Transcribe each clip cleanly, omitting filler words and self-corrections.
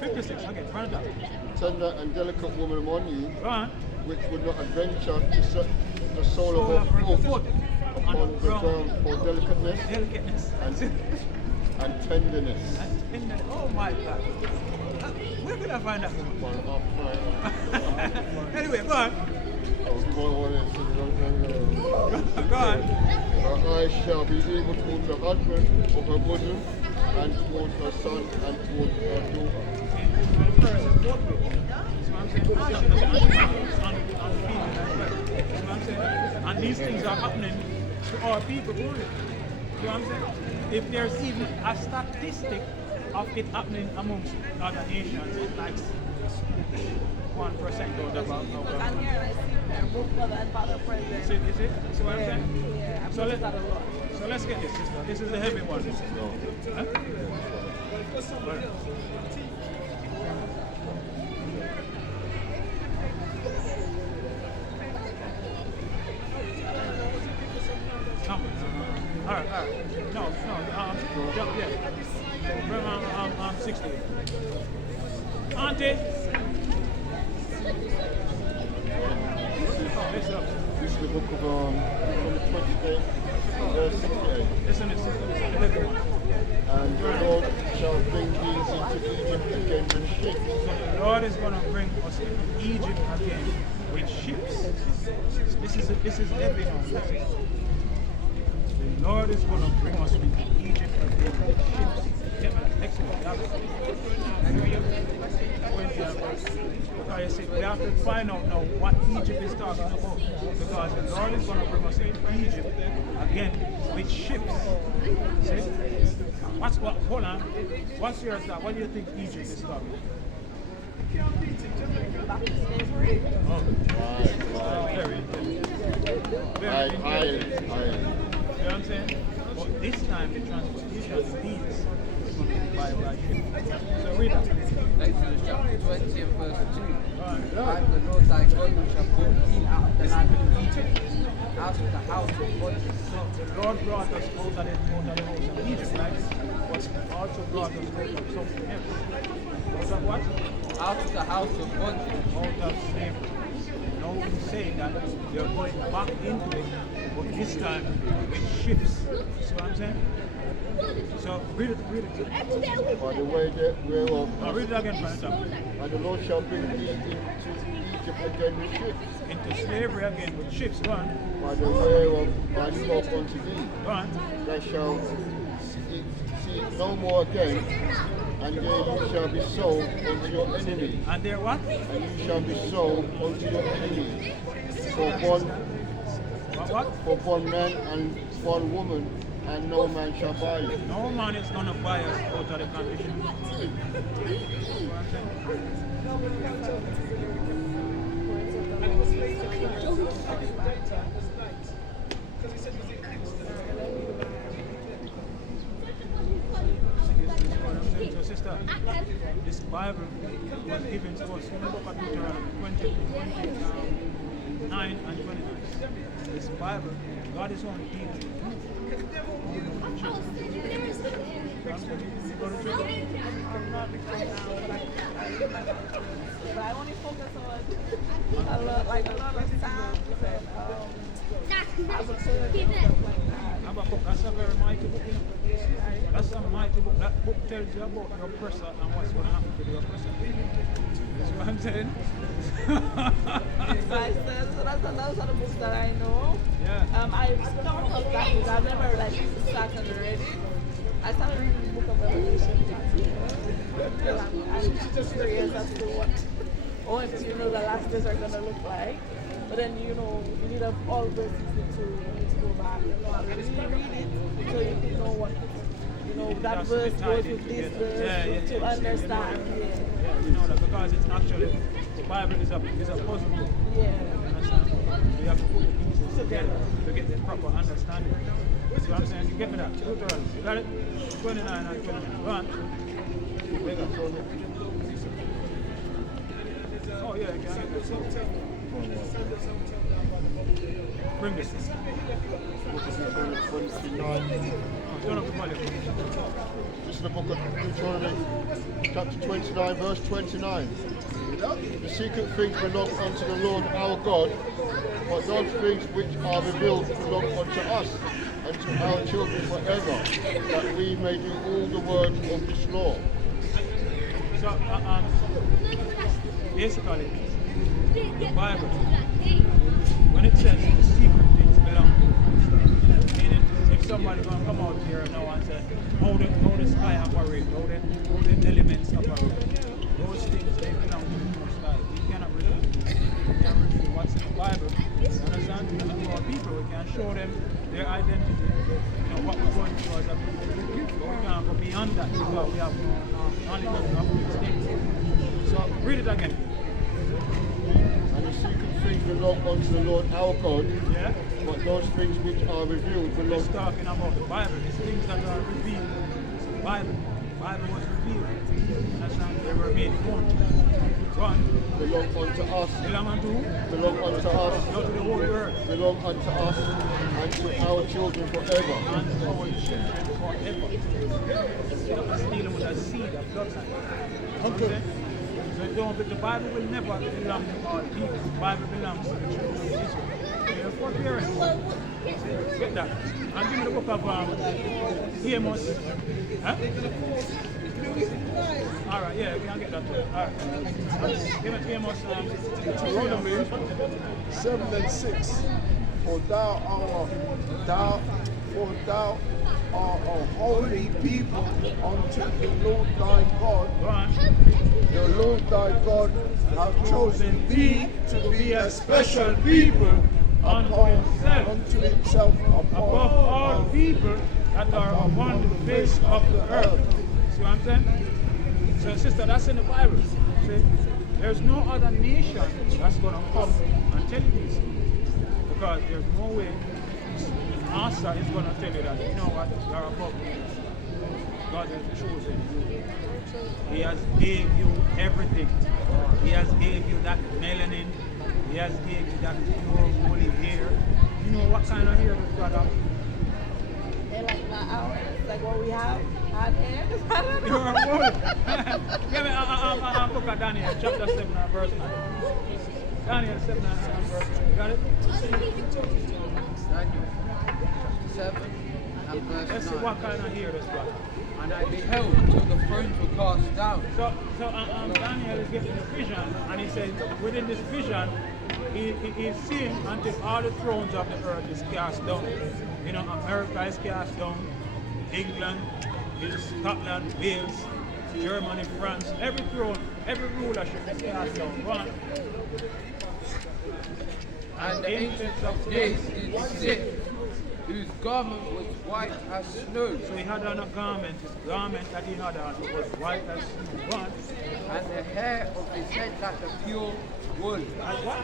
56, okay, run it up. Tender and delicate woman among you, Go on. which would not adventure to set the sole of her foot upon the ground for delicateness Delicateness. and tenderness. Oh my God. Where did I find that from? Anyway, go on. Go on. Her eyes shall be even towards the husband of her bosom, and towards her son, and towards her daughter. And these things are happening to our people only. You know what I'm saying? If there's even a statistic of it happening amongst other nations, it's like 1% or about. And here I see their both mother and father present. See what I'm saying? Yeah, I've So noticed that a lot. So let's get this. This is the heavy one. Huh? Come on. All right. No, jump, yeah. From 60. Auntie. Listen. This is the book of from the 28th, verse 68. Listen, the heavy one. And the Lord shall bring these into Egypt again with ships. So the Lord is going to bring us into Egypt again with ships. This is heavy now. The Lord is going to bring us into Egypt again with ships. Next one. Because you see, we have to find out now what Egypt is talking about. Because the Lord is going to bring us into Egypt again with ships. See? Hold on. What's your thought? What do you think Egypt is talking about? Back to slavery. Very High. You know what I'm saying? But this time the transportation of these is going to be by ship. So read that. Exodus chapter 20 and verse 2. I am the Lord thy God who shall bring thee out of the land of Egypt, out of the house of bondage. So the Lord brought us out of the house of Egypt, right? But also brought us out of something else. Out of what? Out of the house of bondage. Out of slavery. Now we say that you're going back into it, but this time with ships. See what I'm saying? So read it. By the way whereof, Now read it again from the top. and the Lord shall bring thee into Egypt again with ships. Into slavery again with ships. Go on. By the whereof I spoke unto thee, Go on. thou shalt see it no more again, and there you shall be sold unto your enemy. And there what? And you shall be sold unto your enemy for one man and one woman, and no man shall buy you. No man is going to buy us out of the condition. So sister, this Bible was given to us in the book of Deuteronomy 29 and 29. This Bible, God is on deal. But I only focus on a lot of sounds and Habakkuk, that's a very mighty book. That's a mighty book. That book tells you about your oppressor and what's going to happen to the oppressor. That's what I'm saying. so that's those are the books that I know. Yeah. I've started with that book. I've never started already. I started reading the book of Revelation. I'm just curious as to what the last days are gonna look like. But then you need all verses to go back and really read it so you can know what that verse goes with this verse to understand. Yeah, you know that because it's actually the Bible is a puzzle book. Yeah. Understand? You have to put the pieces together to get the proper understanding. See what I'm saying? You get me that? Deuteronomy. You got it? 29 and 29. Go on. Oh yeah, you can get this. Bring this. 29. Turn up the volume. This is the book of Deuteronomy, chapter 29, verse 29. The secret things belong unto the Lord our God, but those things which are revealed belong unto us and to our children forever, that we may do all the words of this law. So, basically, the Bible, when it says the secret things belong to us, meaning if somebody gonna come out here now and say how the sky operate, how the elements operate, those things they belong to the Most High. We cannot reveal. We can reveal what's in the Bible. You understand? And to our people, we can show them their identity. You know what we're going through as a people. But we can't go beyond that because we have no knowledge of these things. So read it again. And the secret things belong unto the Lord our God, Yeah? but those things which are revealed belong It's talking about the Bible. It's things that are revealed. It's the Bible. The Bible was revealed. Understand? They were made known. One, belong unto us, belong unto who? belong unto us, Not to the whole earth. belong unto us, and to our children forever. And our children forever. It's dealing with a seed, a bloodline. Okay. So don't, but the Bible will never belong to all people. The Bible belongs to the children of Israel. They're for parents. Get that. And give me the book of Amos. Huh? Alright, yeah, we can get that too. Alright. Give it to Amos. Deuteronomy 7 and 6. For thou art a holy people unto the Lord thy God. Go on. The Lord thy God hath chosen thee to be a special people unto himself Above all people that are upon the face of the earth. See what I'm saying? So, sister, that's in the Bible. See, there's no other nation that's going to come and tell you this. Because there's no way Asa is going to tell you that, you know what, you're above me. God has chosen you. He has gave you everything. He has gave you that melanin. He has gave you that pure woolly hair. You know what kind of hair does God have? They're like not ours, like what we have, hot hair. I don't You're know. a wool. Give me book of Daniel, chapter 7 and verse 9. Daniel 7 and verse 9. Got it? Daniel 7 and verse Let's see 9. what kind of hair this God. And I beheld till the thrones were cast down. So Daniel is getting a vision, and he says within this vision, he's seeing until all the thrones of the earth is cast down. You know, America is cast down, England, Scotland, Wales, Germany, France, every throne, every rulership is cast down. Go on. And the ancient of days did sit, whose garment was white as snow. So he had on a garment, his garment that he had on was white as snow. Go on. And the hair of his head like a pure wool. And what?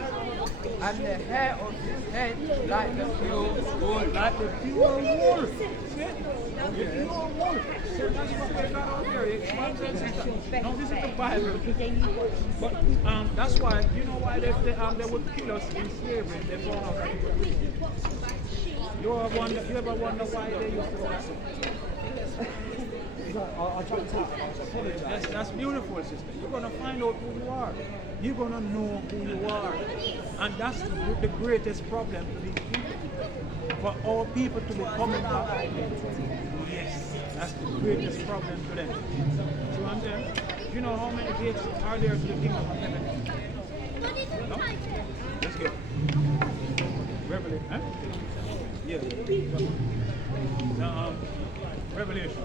And the hair of his head like the pure wool. Like the pure wool. See? The pure wool. So that's what we got out here. It's one sense. Now this is the Bible. But that's why, you know why they would kill us in slavery? They found out that we could read. You ever wonder why they used to do that? That's beautiful, sister. You're going to find out who you are. You're going to know who you are. And that's the greatest problem to these people. For our people to be coming back. Yes, that's the greatest problem to them. See what I'm saying? You know how many gates are there to the kingdom of heaven? No? Let's go. Revelation, huh? Yeah. Revelation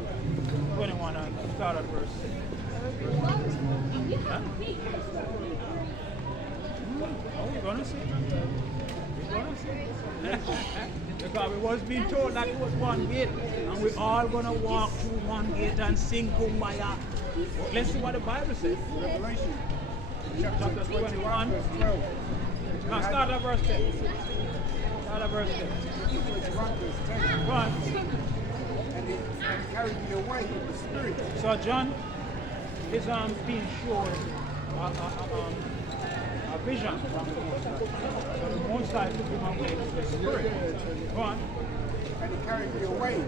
21 and start at verse 1. Huh? Oh, we're gonna see. We're gonna see. Because we was being told that it was one gate, and we're all gonna walk through one gate and sing Kumbaya. Let's see what the Bible says. Revelation chapter 21. Now start at verse 10. Start at verse 10. Go on. And carried me away in the spirit. So John is being shown a vision from the Most High. So the Most High took him away to the Spirit. Go on. And he carried me away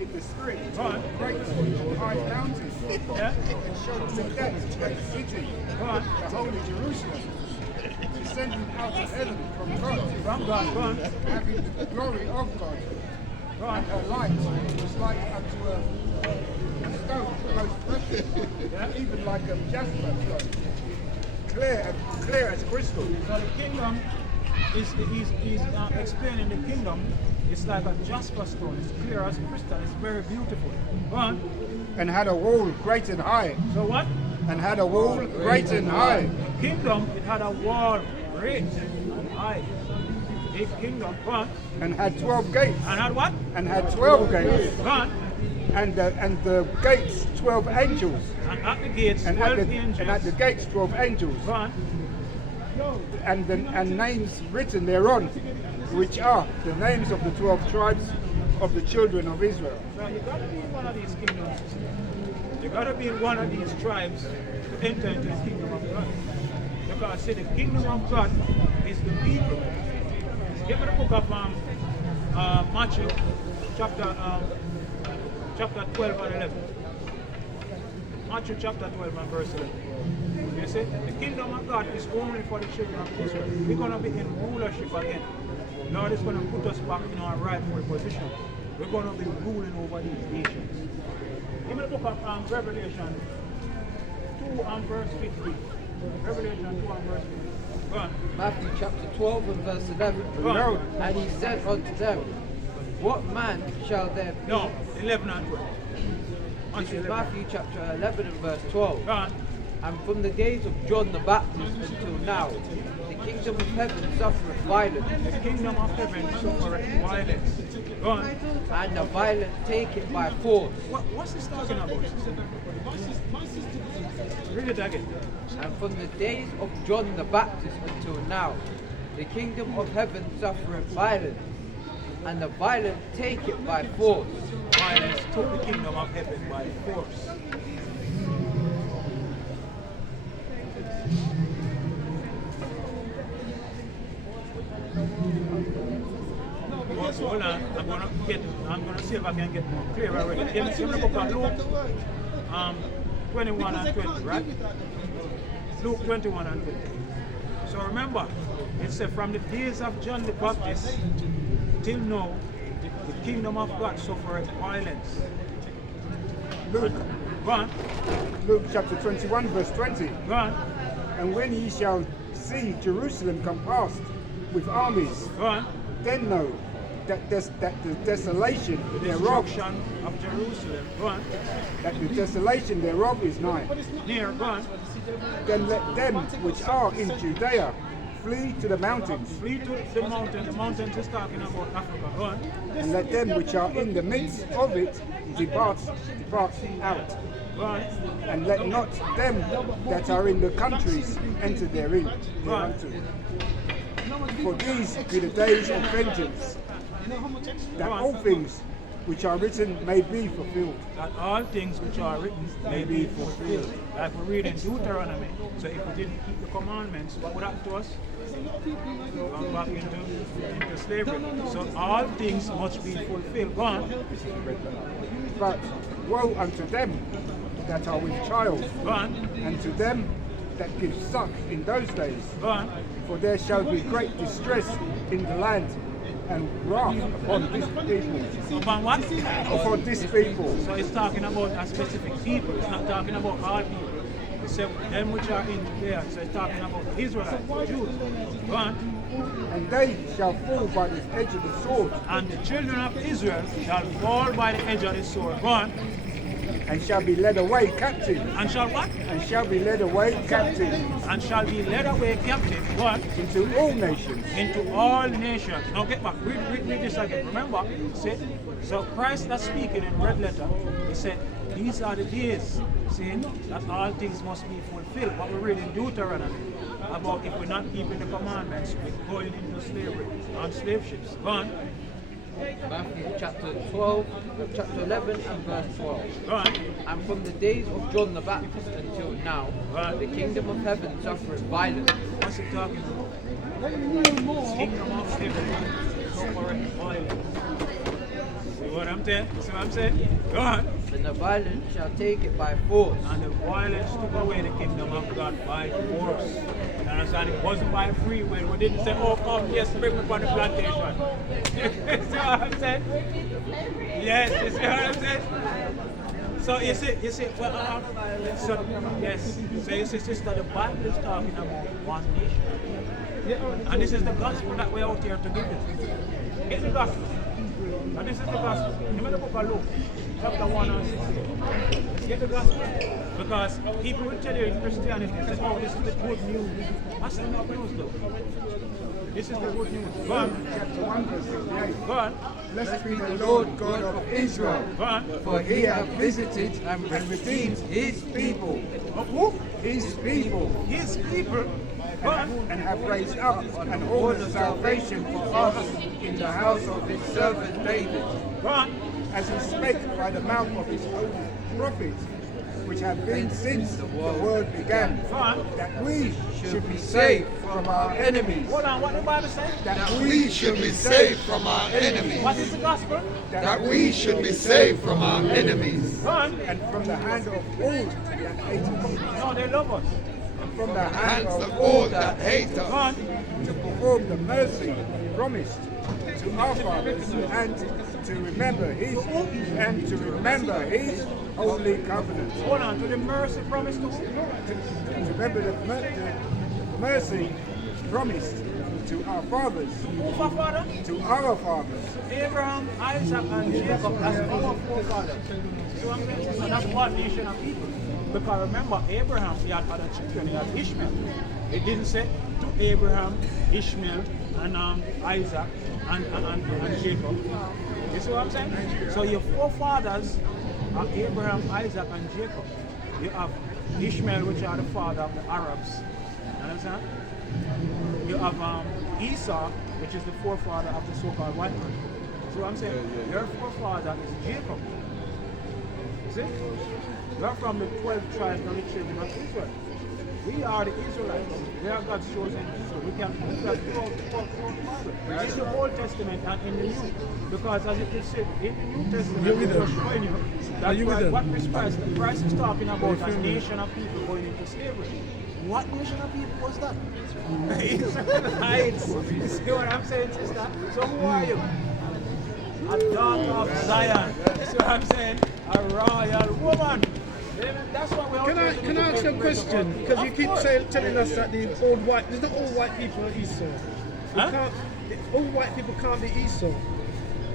in the spirit Go on. breaks the high mountains Yeah? and shows the depths of the city, Go on. the holy Jerusalem, descending out of heaven from God, From God. Go on. having the glory of God. Go on. And her light was like unto a stone most precious, even like a jasper stone, clear as crystal. So the kingdom he's explaining the kingdom. It's like a jasper stone. It's clear as crystal. It's very beautiful. Go on. And had a wall great and high. So what? And had a wall great and high. The kingdom, it had a wall great and high. Big kingdom. Go on. And had 12 gates. And had what? And had 12 gates. Go on. And the gates 12 angels. And at the gates, And 12 at the, angels. and at the gates 12 angels. Go on. And names written thereon, which are the names of the 12 tribes of the children of Israel. So you gotta be in one of these kingdoms. You gotta be in one of these tribes to enter into the kingdom of God. Because see, the kingdom of God is the people. Give me the book of Matthew, chapter 12 and 11. Matthew chapter 12 and verse 11. You see, the kingdom of God is only for the children of Israel. We're gonna be in rulership again. Lord is gonna put us back in our rightful position. We're gonna be ruling over these nations. Give me the book of Revelation 2 and verse 15. Revelation 2 and verse 15. Go on. Matthew chapter 12 and verse 11. Go on. And he said unto them, What man shall there be? No, 11 and 12. This Matthew is 11. Matthew chapter 11 and verse 12. Go on. And from the days of John the Baptist until now, the kingdom of heaven suffereth violence, The kingdom of heaven suffereth violence. Go on. and the violent take it by force. What's this talking about? Read it again. And from the days of John the Baptist until now, the kingdom of heaven suffereth violence, and the violent take it by force. Violence took the kingdom of heaven by force. Hold on, I'm gonna see if I can get more clear already. Give me the book of Luke 21 and 20, right? Luke 21 and 20. So remember, it said from the days of John the Baptist till now, the kingdom of God suffereth violence. Luke, Go on, Luke chapter 21 verse 20. go on, And when ye shall see Jerusalem compassed with armies, go on. then know that the desolation thereof, Destruction of Jerusalem. Go on. that the desolation thereof is nigh. Near, go on. Then let them which are in Judea flee to the mountains, Flee to the mountain. The mountains is talking about Africa. Go on. and let them which are in the midst of it depart out. Go on. And let not them that are in the countries enter therein. Right. Thereunto. For these be the days of vengeance, that all things which are written may be fulfilled. That all things which are written may be fulfilled. Like we read in Deuteronomy. So if we didn't keep the commandments, what would happen to us? Going back into slavery. So all things must be fulfilled. Go on. But woe unto them that are with child, Go on. and to them that give suck in those days. Go on. For there shall be great distress in the land, and wrath upon this people. Upon what? Upon this people. So it's talking about a specific people. It's not talking about all people. It said them which are in Judea. So it's talking about the Israelites, the Jews. Go on. And they shall fall by the edge of the sword, And the children of Israel shall fall by the edge of the sword. Go on. and shall be led away captive, And shall what? and shall be led away captive And shall be led away captive. Go on. into all nations. Into all nations. Now get back. Read this again. Remember, see, so Christ that's speaking in red letter, he said, these are the days, saying that all things must be fulfilled. What we read in Deuteronomy about if we're not keeping the commandments, we're going into slavery on slave ships. Go on. Matthew chapter 12, chapter 11 and verse 12. Go on. And from the days of John the Baptist until now, Right. the kingdom of heaven suffereth violence, What's it talking about? Kingdom of heaven suffereth violence. what I'm saying? See what I'm saying? Go on. And the violent shall take it by force. And the violence took away the kingdom of God by force. You understand? It wasn't by free will. We didn't say, oh, come, yes, bring me on the plantation. See what I'm saying? Yes, you see what I'm saying? So you see, well, so yes, so you see, sister, the Bible is talking about one nation. And this is the gospel that we're out here to give it. It's the gospel. And this is the gospel. Remember the book of Luke, chapter 1 and 6. Let's get the gospel. Because people will tell you in Christianity, they say, oh, this is the good news. That's not good news though. This is the good news. Go on. Chapter 1 verse 68. Go on. Blessed be the Lord God of Israel, Go on. For he hath visited and redeemed his people. Who? his people, His people. Go on. and have raised up an horn of salvation for us in the house of his servant David, Go on. as he spake by the mouth of his holy prophets, which have been since the world began, Go on. that we should be saved from our enemies. Hold on. What the Bible say? That We should be saved from our enemies. What is the gospel? That we should be saved from our enemies. Go on. and from the hand of all that hate us, No, they love us. and from the hand Hands of of all that hate Go us. on. to perform the mercy promised to our fathers, and to remember his holy covenant. Hold on. To the mercy promised to To remember the mercy promised to our fathers, who, our father? to our fathers. Abraham, Isaac, and Jacob. That's our forefathers. See what I'm saying? So that's one nation of people. Because remember, Abraham, he had other children. He had Ishmael. It didn't say to Abraham, Ishmael, and Isaac, and Jacob. You see what I'm saying? So your forefathers are Abraham, Isaac, and Jacob. You have Ishmael, which are the father of the Arabs. You understand? You have Esau, which is the forefather of the so-called white man. See what I'm saying? Your forefather is Jacob. You see? You're from the 12 tribes of the children of Israel. We are the Israelites. We are God's chosen Israel. We can prove that throughout the Bible. In the Old Testament and in the New. Because as it is said, in the New Testament, it was showing you that what Christ is talking about a nation of people going into slavery. What nation of people was that? Israelites. You see what I'm saying, sister? So who are you? A daughter of Zion. You see what I'm saying? A royal woman. That's what we're Can I ask you a question? Because you keep telling us that there's not all white people are Esau. Huh? All white people can't be Esau.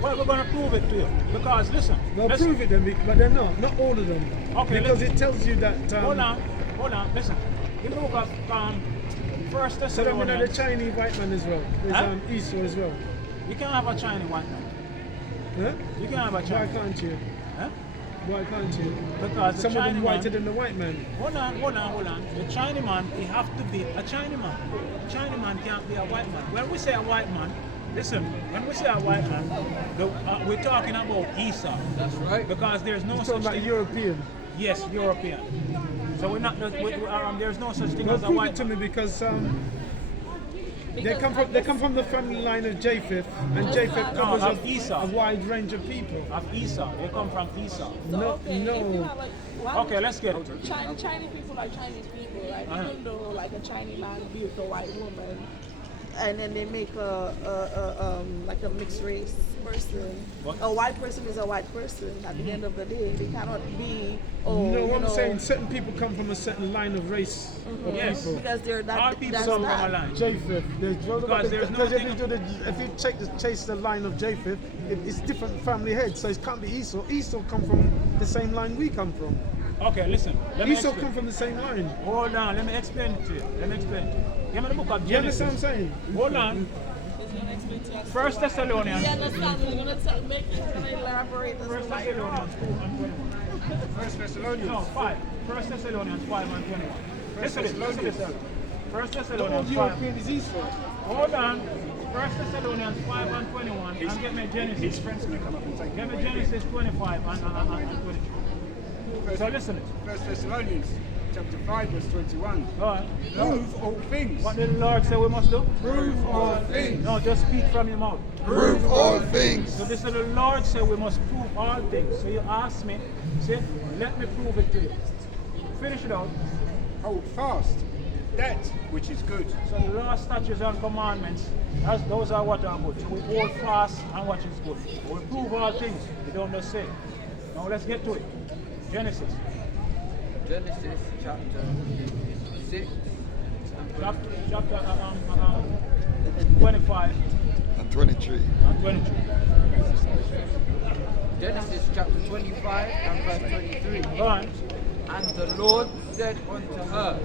Well, we're going to prove it to you. Because listen. Well, listen. prove it then, but they're not all of them. Okay, because listen. it tells you that. Hold on, listen. In the book of First So that means that the Thessalonians, Chinese white man as well. There's Esau as well. you can have a Chinese white man. Huh? You can have a Why Chinese. can't you? Huh? Why can't you? Because the Some of them Chinese whiter man, than the white man. hold on. The Chinese man, he have to be a Chinese man. A Chinese man can't be a white man. When we say a white man, listen, when we say a white man, we're talking about Esau. That's right. Because there's no Talking such about thing. European. Yes, European. So we're not. There's no such thing Well, as a prove white it to man. me because they come from the family line of Japheth, and Japheth covers of Esau. a wide range of people. Of Esau, they come from Esau. No. If you have Okay, let's get it. Chinese people are Chinese people, right? Uh-huh. Even though like a Chinese man be with a white woman, and then they make like a mixed race person. What? A white person is a white person. At the end of the day, they cannot be. Oh, No, you what I'm know, saying, certain people come from a certain line of race of Yes. people. because they're that. All people that's come from that. a line. Japheth, Because there's because if nothing- you chase the line of Japheth, it's different family heads, so it can't be Esau. Esau come from the same line we come from. Okay, listen. Let me Esau explain. come from the same line. Hold on, let me explain it to you. Give me the book of Do you understand Genesis. what I'm saying? Hold on. First Thessalonians. You understand? We're gonna make sure to elaborate as First to why. Thessalonians 2 and 21. First Thessalonians. No, 5. First Thessalonians 5 and 21. Listen to this. First The Thessalonians old 5. European is Esau. Hold on. First Thessalonians 5 and 21. And get me Genesis. His friends can come up and take Get me Genesis 25 and 22. So listen it. First Thessalonians chapter 5, verse 21. Go on. Prove all things. What did the Lord say we must do? Prove all things. No, just speak from your mouth. Prove all things. So this is the Lord said we must prove all things. So you ask me, say, let me prove it to you. Finish it out. Hold fast that which is good. So the law, statutes, and commandments, those are what are good. So we hold fast and what is good. We prove all things. We don't just say. Now let's get to it. Genesis. Genesis chapter 6. Chapter 25 And 23. and 22. Genesis chapter 25 and verse 23. Go on. And the Lord said unto her,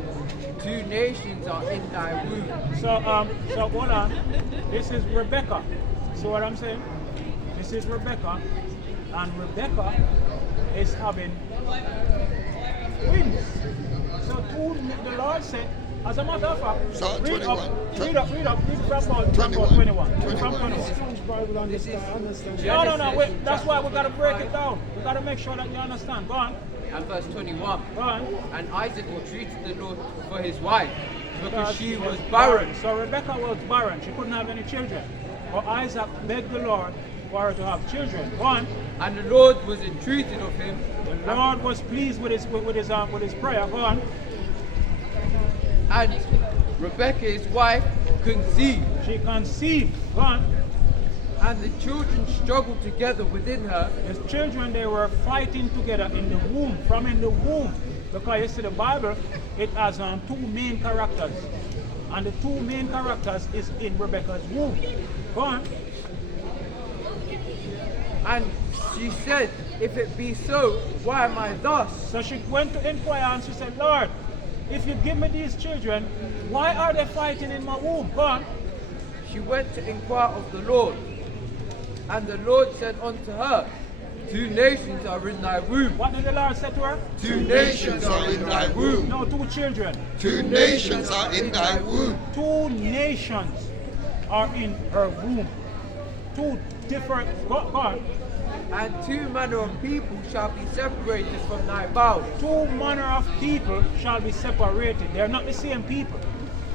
2 nations are in thy womb. So hold on. This is Rebecca. So what I'm saying? This is Rebecca, and Rebecca is having twins. So the Lord said, as a matter of fact, So, read 21. from 21. Read from 21. Strange Bible understand. No, wait, that's why we got to break it down. We got to make sure that you understand. Go on. And verse 21. Go on. And Isaac entreated the Lord for his wife, because she was barren. So Rebecca was barren. She couldn't have any children. But Isaac begged the Lord for her to have children. Go on. And the Lord was entreated of him. The Lord was pleased with his prayer. Go on. And Rebekah, his wife, conceived. She conceived. Go on. And the children struggled together within her. The children, they were fighting together in the womb, from in the womb. Because you see the Bible, it has 2 main characters. And the 2 main characters is in Rebecca's womb. Go on. And she said, if it be so, why am I thus? So she went to inquire and she said, Lord, if you give me these children, why are they fighting in my womb? Go on. She went to inquire of the Lord. And the Lord said unto her, 2 nations are in thy womb. What did the Lord say to her? 2 nations are in thy womb. No, 2 children. 2 nations are in thy womb. 2 nations are in her womb. 2 different. Go on. And 2 manner of people shall be separated from thy bowels. 2 manner of people shall be separated. They're not the same people.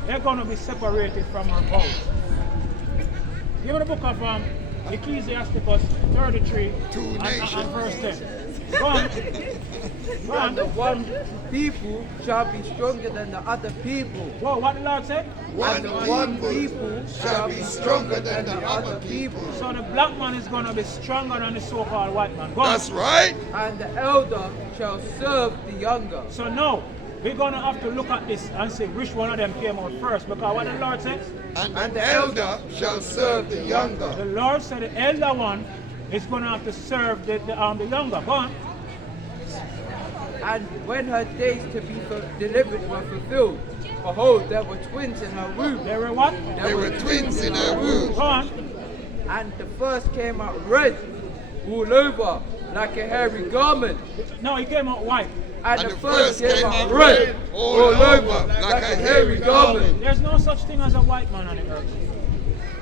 They're going to be separated from her bowels. Give me the book of Ecclesiasticus 33 and verse 10. Go on. Go on. And the one people shall be stronger than the other people. Whoa, what the Lord said? One And the one people people shall be stronger than the other people. So the black man is going to be stronger than the so-called white man. Go on. That's right. And the elder shall serve the younger. So now, we're going to have to look at this and see which one of them came out first. Because what the Lord said? And the elder shall serve the younger. The Lord said the elder one is going to have to serve the younger. Go on. And when her days to be delivered were fulfilled, behold, there were twins in her womb. They were what? They were twins in her womb. Go on. And the first came out red all over, like a hairy garment. No, he came out white. And And the the first first came out red all over, like a hairy garment. There's no such thing as a white man on the earth.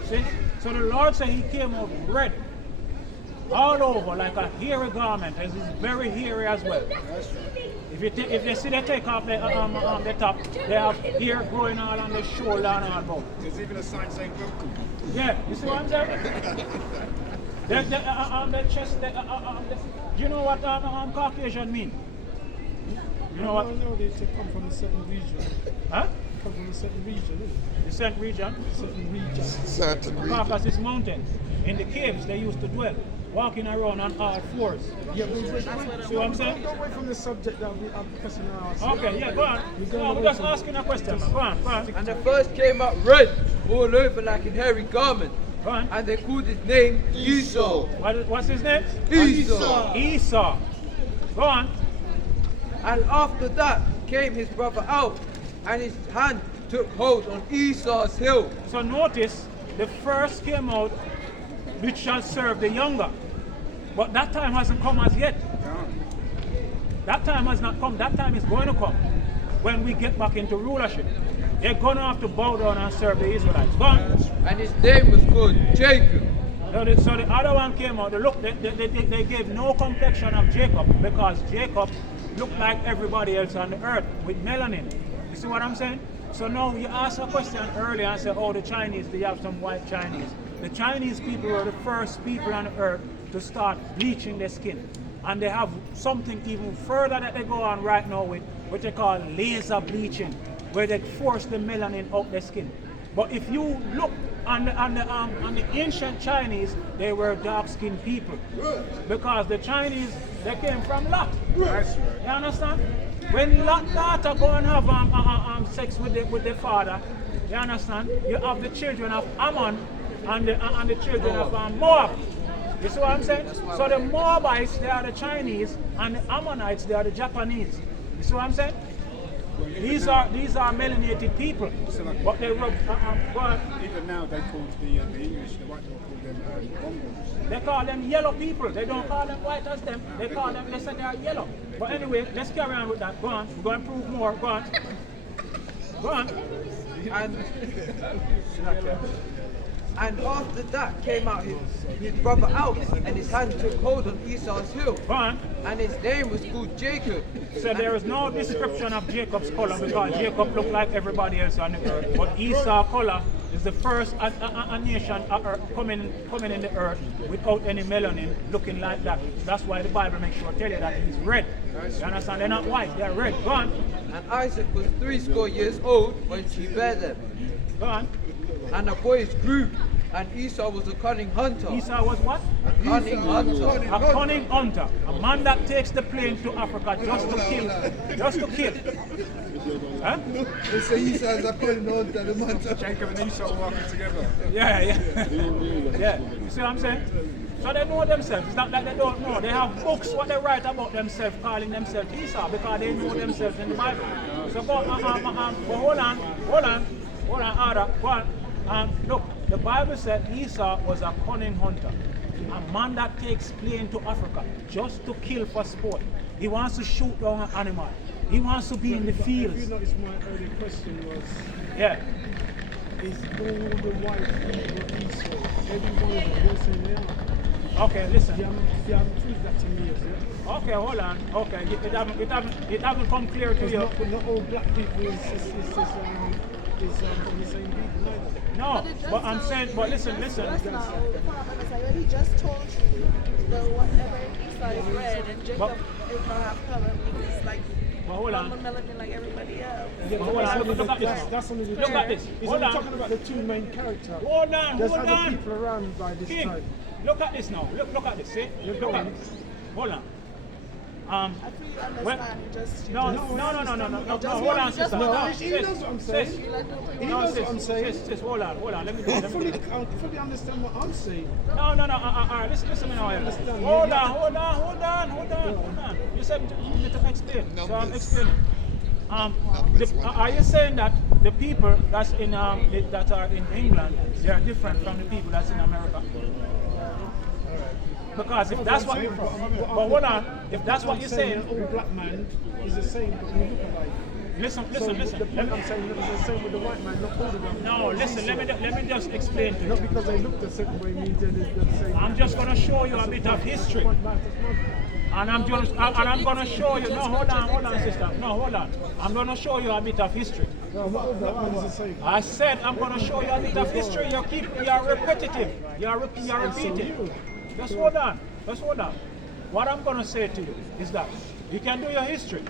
See? So the Lord said he came out red. All over like a hairy garment. It's very hairy as well. If you see they take off the top, they have hair growing all on the shoulder and all about. There's even a sign saying welcome. Yeah, you see what I'm saying? The chest, do you know what Caucasian mean? You know what? No, they come from a certain region. Huh? Come from a certain region, isn't it? The certain region? Certain region. Certain region. Caucasus is mountains. In the caves they used to dwell, walking around on all fours. Yeah, but See what I'm saying? don't wait from the subject that we are question asked. Okay, yeah, go on. No, we're just asking a question. Man. Go on, go on. And the first came out red all over like a hairy garment. Go on. And they called his name Esau. What's his name? Esau. Esau. Go on. And after that came his brother out, and his hand took hold on Esau's heel. So notice, the first came out, which shall serve the younger. But that time hasn't come as yet. That time has not come. That time is going to come when we get back into rulership. They're going to have to bow down and serve the Israelites. Go on. And his name was called Jacob. So the other one came out. Look, they gave no complexion of Jacob because Jacob look like everybody else on the earth with melanin. You see what I'm saying? So now you asked a question earlier and said, oh, the Chinese, they have some white Chinese. The Chinese people were the first people on the earth to start bleaching their skin. And they have something even further that they go on right now with what they call laser bleaching, where they force the melanin out their skin. But if you look on the ancient Chinese, they were dark-skinned people. Because the Chinese, they came from Lot. That's right. You understand? When Lot daughter go and have sex with the father, you understand? You have the children of Ammon and the children of Moab. You see what I'm saying? So the Moabites, they are the Chinese, and the Ammonites, they are the Japanese. You see what I'm saying? These are melanated people, but they rub. Even now they call the English, the white people call them Mongols. They call them yellow people. They don't call them white as them. They call them. They say they are yellow. But anyway, let's carry on with that. Go on. We're going to prove more. Go on. Go on. And after that came out his brother out, and his hand took hold on Esau's heel. Go on. And his name was called Jacob. So there is no description of Jacob's color because Jacob looked like everybody else on the earth. But Esau's color is the first a nation coming in the earth without any melanin looking like that. That's why the Bible makes sure to tell you that he's red. You understand? They're not white, they're red. Go on. And Isaac was 80 years old when she bare them. Go on. And the boys grew, and Esau was a cunning hunter. Esau was what? A cunning hunter. A cunning hunter. A man that takes the plane to Africa just to kill. Just to kill. Huh? They say Esau's a cunning hunter, the man. Jacob and Esau walking together. Yeah. Yeah. You see what I'm saying? So they know themselves. It's not like they don't know. They have books what they write about themselves, calling themselves Esau, because they know themselves in the Bible. So go hold on, Ada, go on. Look, the Bible said Esau was a cunning hunter, a man that takes plane to Africa just to kill for sport. He wants to shoot down an animal. He wants to be in the If fields. you notice, my earlier question was, Yeah. is all the white people Esau? Every one of them, yes and they are. Okay, listen. You haven't proved that to me as yet. Okay, hold on. Okay, it haven't come clear to Because you. not all black people is from the same people neither. No, but I'm saying, but listen. Just now, the farmer said, he just told you the whatever Esau is red and Jacob is not have color, it's like But hold on. melanin like everybody else. Yeah, Hold on, look at this. That's only the Look two. at this. He's Hold only on. talking about the two main characters. Hold on, There's hold other on. people around by this King, time. look at this now. Look at this. See? You're Look at going. this. Hold on. I feel you understand, Well, you just... No, you hold just on, want- sister. No, No, he knows what I'm saying. sis. You let them He No, knows what I'm saying. sis, hold on. Let me do I it. fully understand what I'm saying. No. All right, listen to me now. understand. Hold on. You said you need to explain. So I'm explaining. Are you saying that the people that are in England, they are different from the people that's in America? Because if that's what, but hold on, if that's what you're saying, An all black man is the same, but we look alike. listen. The point I'm saying is the same with the white man, not all of them. No, listen. Let me just explain to you. Not because they look a certain way means they're the same. I'm just gonna show you a bit of history. And I'm gonna show you. No, hold on, sister. No, hold on. I'm gonna show you a bit of history. No, not all black men is the same. I said I'm gonna show you a bit of history. You're repetitive. You're repeating. Just hold on. What I'm gonna say to you is that you can do your history.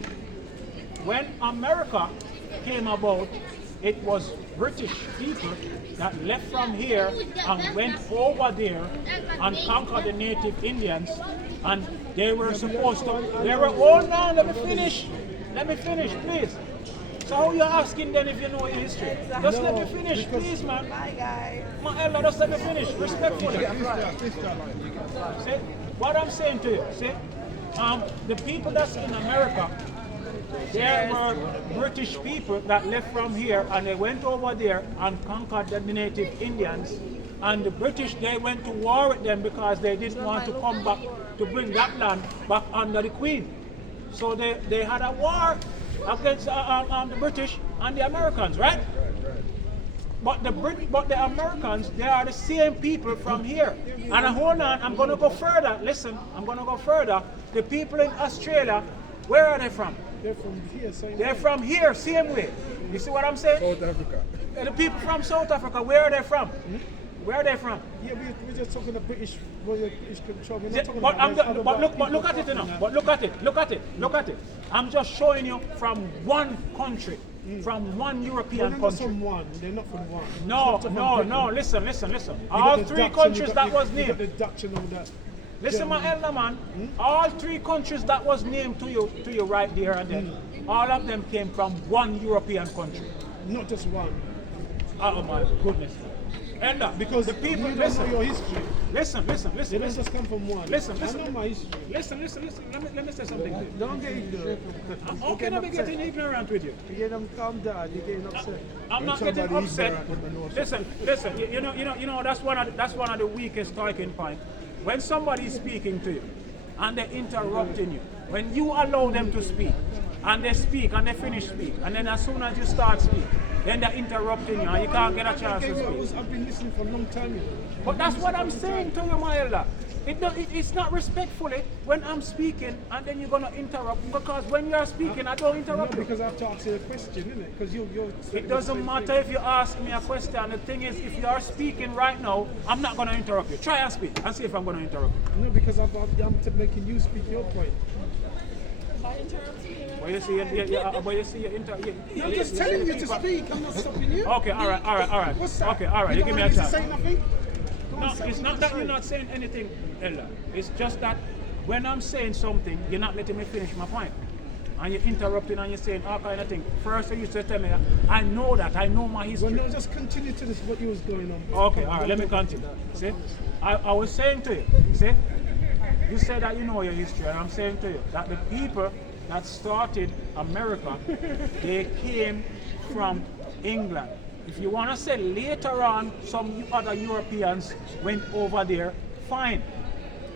When America came about, it was British people that left from here and went over there and conquered the native Indians, and they were supposed to, hold on, let me finish, please. So how you asking then if you know your history? Just let me finish, please, man. Bye, guys. My elder, just let me finish, respectfully. See, what I'm saying to you, see, the people that's in America, there were British people that left from here and they went over there and conquered the native Indians. And the British, they went to war with them because they didn't want to come back to bring that land back under the Queen. So they had a war against the British and the Americans, right? But the Americans, they are the same people from here. And hold on, I'm going to go further. Listen, I'm going to go further. The people in Australia, Where are they from? They're from here, same They're way. from here, same way. You see what I'm saying? South Africa. The people from South Africa, where are they from? Where are they from? Yeah, we're just talking the British control. We're not Yeah, talking but, about those other white look at people it now. from But look at it. I'm just showing you from one country, from one Well, European they're not country. from one. They're not from one. No, It's not from no, Britain. no. Listen. You got All the three Dutch and countries you got that the- was you got named. the Dutch and all that. Listen, my elder man. All three countries that was named to you right there and then. All of them came from one European country. Not just one. Oh my goodness. Elder, Because the people. you don't Listen, know your history. listen. They don't just come from one. Listen. I know my history. Listen. Let me say something to you. Don't get ignorant. How can I be getting ignorant with you? You get them calm down. You're getting upset. I'm not When getting somebody upset. ignorant and knows Listen. You know that's one of the weakest talking points. When somebody is speaking to you and they're interrupting you, when you allow them to speak and they speak and they finish speak, and then as soon as you start speak, then they're interrupting you and you can't get a chance to speak. I've been listening for a long time. You know. But that's what I'm saying to you, my elder. It's not respectfully when I'm speaking and then you're gonna interrupt, because when you're speaking I don't No, interrupt you. because I have to ask you a question, isn't it? Because you're It doesn't matter if you ask me a question. The thing is, if you are speaking right now, I'm not going to interrupt you. Try and speak and see if I'm going to interrupt you. No, because I'm making you speak your point. By interrupting you. But you see, I'm just telling you to speak. I'm not stopping you. Okay, all right. What's that? Okay, all right. You don't give me a want me to chance. say nothing? Go No, on, say it's what not you that say. you're not saying anything, Ella. It's just that when I'm saying something, you're not letting me finish my point. And you're interrupting and you're saying all kind of things. First, you used to tell me, I know that. I know my Well, history. no, just continue to this. What you was going on. Okay, all right, let me continue. See, I was saying to you, see, you said that you know your history, and I'm saying to you that the people that started America, they came from England. If you want to say later on some other Europeans went over there, fine.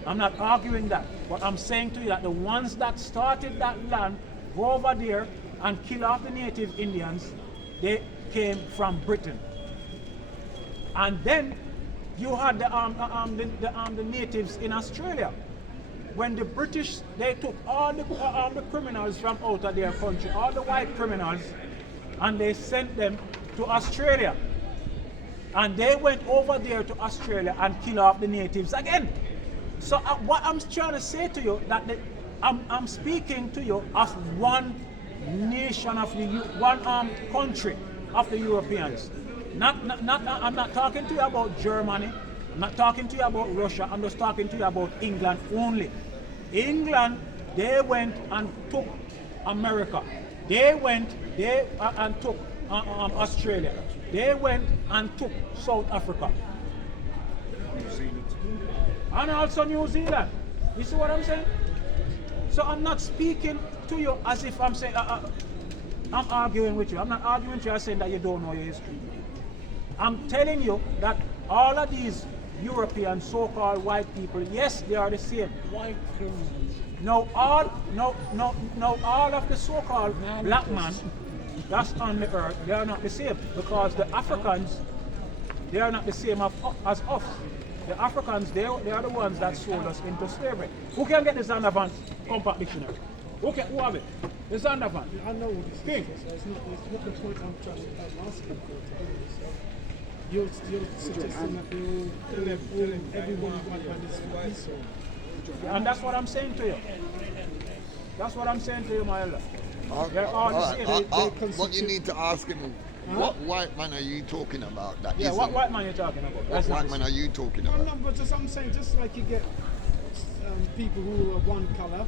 I'm not arguing that, but I'm saying to you that the ones that started that land, go over there and kill off the native Indians, they came from Britain. And then you had the natives in Australia. When the British, they took all the criminals from out of their country, all the white criminals, and they sent them to Australia. And they went over there to Australia and killed off the natives again. So what I'm trying to say to you, that I'm speaking to you of one nation of the one country of the Europeans. I'm not talking to you about Germany. I'm not talking to you about Russia. I'm just talking to you about England only. England, they went and took America. They went and took Australia. They went and took South Africa. And also New Zealand. You see what I'm saying? So I'm not speaking to you as if I'm saying, I'm arguing with you. I'm not arguing with you as saying that you don't know your history. I'm telling you that all of these European so-called white people, yes, they are the same. White criminals. No, all of the so-called black man that's on the earth, they are not the same, because the Africans, they are not the same as us. The Africans, they are the ones that sold us into slavery. Who can get the Zondervan Compact Dictionary? Who have it? The Zondervan. I know what this King. is. It's not the point I'm asking for. To be honest. You're suggesting that they're all everyone white man is Esau. And that's what I'm saying to you. That's what I'm saying to you, my elder. They're all the same. What you need to ask him, what white man are you talking about? That Yeah, isn't- what white man are you talking about? What That's not white the man are you talking No, about? no, but just I'm saying, just like you get people who are one colour,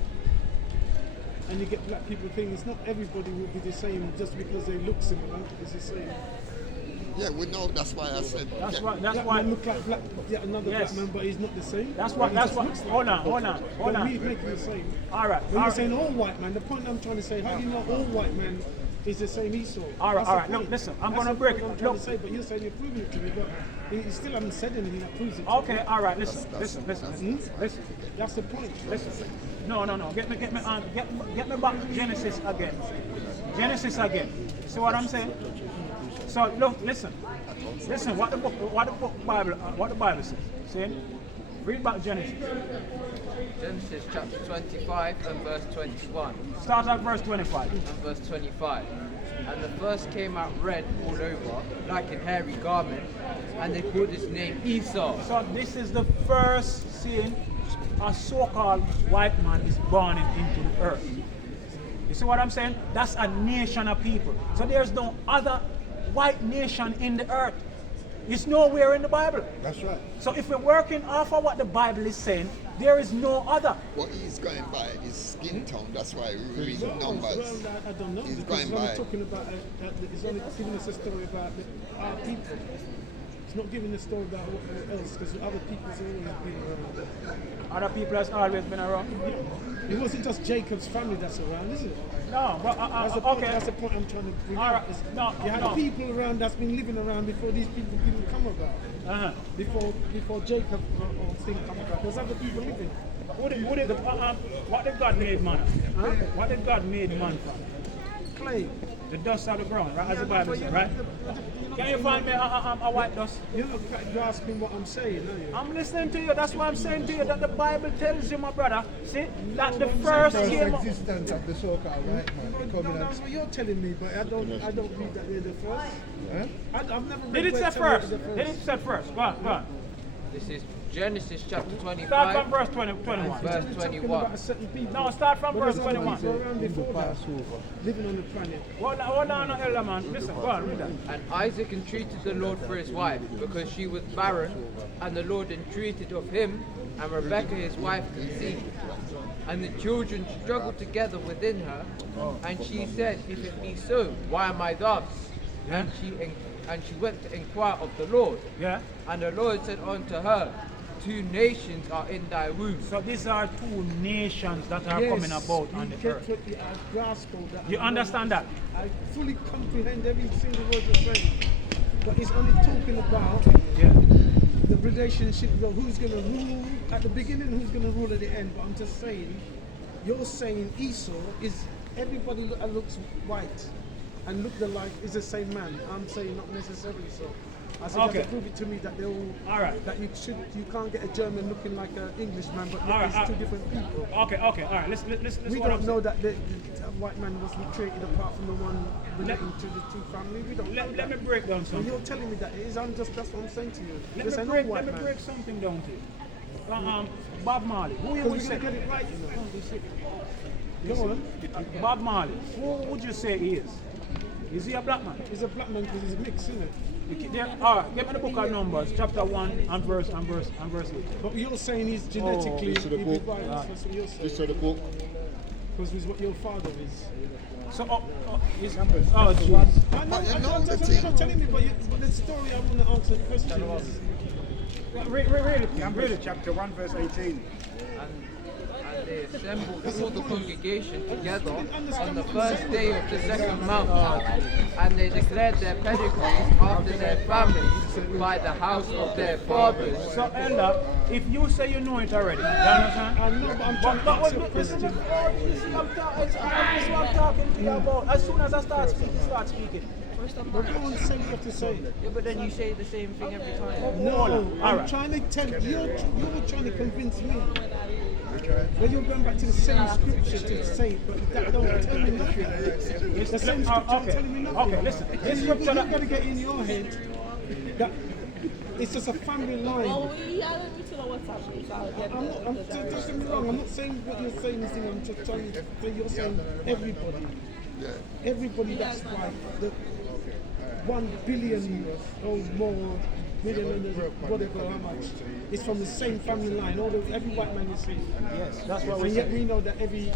and you get black people thinking it's not everybody will be the same just because they look similar. It's the same. Yeah, we know. That's why I said. That's yeah. why. That's Black why. man look like black, yeah, another Yes. black man, but he's not the same. That's what. He That's just what. looks like Hold it. on. But we make it the same. All right. When you're saying all white man, the point I'm trying to say, how do you know all white men is the same Esau? All right, That's all the right. Look, point. listen, I'm That's gonna the break point it. I'm trying Look. to say, but you're saying you're proving it to me, but you still haven't said anything that proves it. to Okay. me. All right. Listen. Listen. Listen. That's the point. Listen. No. Get me on. Get me back to Genesis again. Genesis again. See what I'm saying? So look, listen. What the Bible says. See? Read back Genesis. Genesis chapter 25 and verse 21 Start at verse 25. and verse 25. And the first came out red all over, like a hairy garment, and they called his name Esau. So this is the first sin a so-called white man is born into the earth. You see what I'm saying? That's a nation of people. So there's no other white nation in the earth. It's nowhere in the Bible. That's right. So if we're working off of what the Bible is saying, there is no other. What he's going by is skin tone. That's why we read Well, numbers. I don't know. He's Because going it's only by. talking about, it's only giving us a story about our people. It's not giving a story about what else, because other people's always been around. Other people has always been around. It wasn't just Jacob's family that's around, is it? No, but That's the point, okay. that's the point I'm trying to bring All up. right. is No, you had no. people around that's been living around before these people didn't come about. Uh-huh. Before Jacob or thing come about. There's other people living. What did God made man? Huh? What did God made man from? Clay. The dust of the ground, right? As the Bible but says, you- right? you're Can you find me a white dust? You're not grasping what I'm saying, are you? I'm listening to you. That's why I'm saying to you that the Bible tells you, my brother. See, that the first First came. existence of the so-called white man No, coming that's out. what you're telling me, but I don't read that they're the first. Huh? I've never read Did it where say it tells first? you they're Did it say first? Go on, go on. This is Genesis chapter Start 25 from verse 21. verse It's talking 21. about a certain people. No, start from But verse there's other 21. people around before that, living on the planet. Hold on, elder man. Listen, go on, read that. And Isaac entreated the Lord for his wife, because she was barren, and the Lord entreated of him, and Rebekah his wife conceived. And the children struggled together within her, and she said, If it be so, why am I thus? And she went to inquire of the Lord. Yeah. And the Lord said unto her, 2 nations are in thy womb. So these are two nations that are Yes, coming about on you the get earth. what I grasp all that. You understand that? I fully comprehend every single word you're saying. But it's only talking about Yeah. the relationship of who's going to rule at the beginning, who's going to rule at the end. But I'm just saying, you're saying Esau is everybody that looks white and look alike is the same man. I'm saying not necessarily so. I said you Okay. have to prove it to me that they're all right. that you can't get a German looking like an Englishman, but All right, it's two different people. Okay, all right. Listen. We what I'm don't know saying. that the white man was created apart from the one relating to the two family. We don't know Let that. me break down And something. you're telling me that it is. That's what I'm saying to you. Let Yes, I me know break, white let me man. break something down to you. Bob Marley. Who you Because would we're say? gonna get it right, you know. Go on. Bob Marley. Who would you say he is? Is he a black man? He's a black man because he's mixed, isn't it? All right, give me the book of Numbers, chapter 1 and verse 8. But you're saying he's genetically this is the he'd be book. white. That's what you're This saying. is the book. Because he's what your father is. So, jeez. I know, you know I'm the just thing. telling you, but the story I want to answer the question is. Numbers chapter 1 verse 18. And they assembled all the congregation together on the first day of the second month, and they declared their pedigrees after their families by the house of their fathers. So, Elder, if you say you know it already, you understand? I know, but I'm trying to answer a question. This is what I'm talking to you about. As soon as I start speaking. But go on, say what you have to say. Yeah, but then you say the same thing every time. No, All I'm right. trying to tell you. You're trying to convince me. Well, you're going back to the same scripture to say it, but that don't tell me nothing. It's the same scripture okay. telling me nothing. Okay, listen. This You've scripture got to get in your head that it's just a family line. Oh, yeah, let me to know what's happening. So I'll get Don't get me wrong. I'm not saying what you're saying is thing. I'm just trying to say you're saying everybody. Everybody that's white. The 1 billion or more million, whatever, how much. It's from the same family line. Every white man you see. Yes, that's what we And yet say. we know that every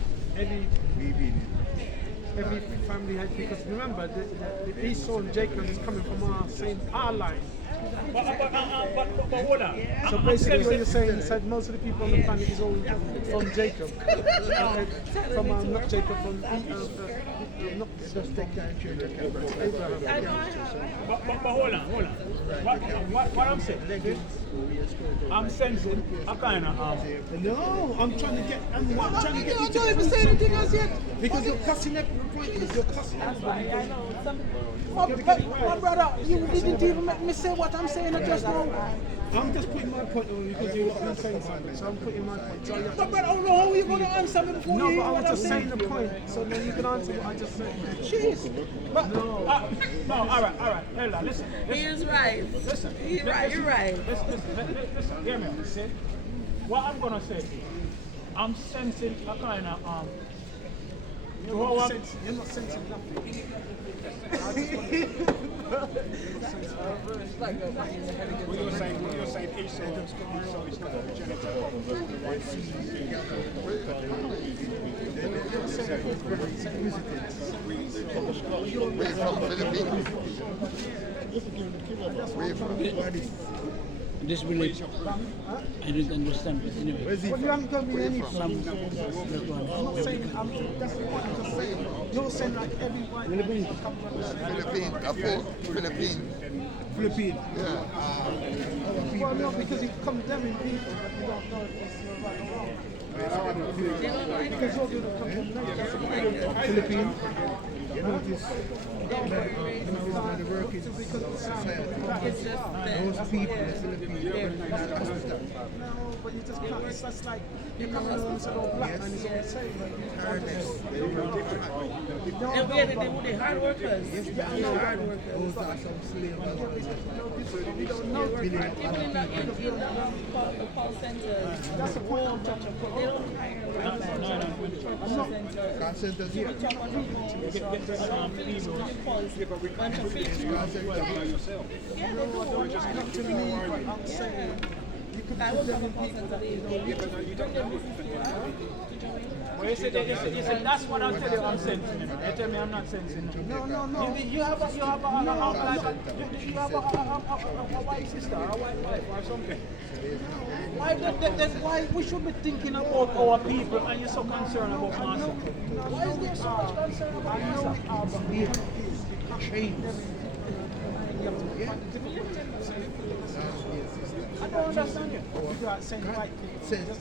family has, because remember the Esau and Jacob is coming from our line. But hold on. So basically what you're saying is that most of the people on the planet is all from Jacob. From not Jacob, from not just Abraham. But hold on. What I'm saying, I'm sensing a kind of No, I'm trying to get you to even say anything as yet. because you're cussing every point. You're cussing everybody. I know. Some You gotta get it right. My brother, you didn't even make me say what I'm saying just now. I'm just putting my point on because you're not saying something, so I'm putting my point. So you have to But oh no, how are you going to answer me before no, you but I hear was what just I'm saying the point, so then you can answer what I just said. Jeez. But, no, all right. Ella, listen. He is right. Listen. He's right. You're right. Listen, hear me out. See? What I'm going to say to you, I'm sensing a kind of, You're not sensing nothing. What you're saying, Esau is not a genitor of the right We're from Philippines. We're from This village, I didn't understand, but anyway. But you haven't told me anything. Some, I'm not saying, that's what I'm just saying. You're saying like every white Philippines. Philippine. Yeah. Well, no, because he's condemning people, but you don't know if it's right or wrong. Because you're doing a condemnation. Philippines. Notice the working society. Those people in the Philippines. No, but you just can't. It's just like you come along and say, "Oh, black man is all the same." And where they were the hard workers. Those are some slaves. We don't know. Even the call centers. That's the point I'm trying to put. They don't hire white men. I'm not. Call centers here. Bunch of Not to me, but I'm saying you could I was on a call center the other day. well, you said that's what I'm telling you I'm sensing. You tell me I'm not sensing. no. You have a white sister, a white wife or something. Why we should be thinking about our people and you're so concerned about Master? Why is there so much concern about Master? I don't understand you. You are saying white people.